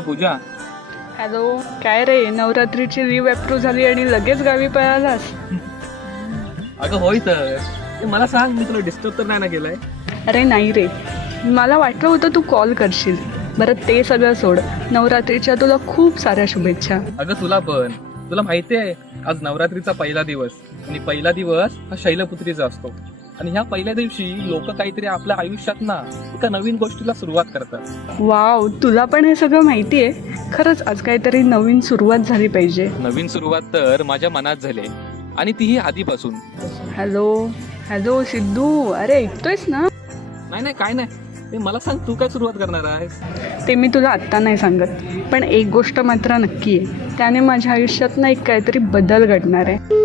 Hello पूजा. Hello, काय रे, नवरात्रीची leave approve झाली आणि लगेच गावी पळालास? अगं होय तर मला सांग, मी तुला डिस्टर्ब तर नाही ना केलंय? अरे नाही रे, मला वाटलं होतं तू कॉल करशील. बरं ते सगळं सोड, नवरात्रीच्या तुला खूप साऱ्या शुभेच्छा. अगं तुला माहिती आहे, आज नवरात्रीचा पहिला दिवस आणि पहिला दिवस हा शैलपुत्रीचा असतो. आणि ह्या पहिल्या दिवशी लोक काहीतरी आपल्या आयुष्यात ना एका नवीन गोष्टीला सुरुवात करतात. वाव, तुला पण हे सगळं माहिती आहे? खरंच आज काहीतरी नवीन सुरुवात झाली पाहिजे. नवीन सुरुवात तर माझ्या मनात झाली आणि तीही आधीपासून. हॅलो हॅलो सिद्धू, अरे ऐकतोयस ना? नाही काय नाही, ते मला सांग, तू काय सुरुवात करणार आहेस? ते मी तुला आत्ता नाही सांगत, पण एक गोष्ट मात्र नक्की आहे, त्याने माझ्या आयुष्यात ना एक काहीतरी बदल घडणार आहे.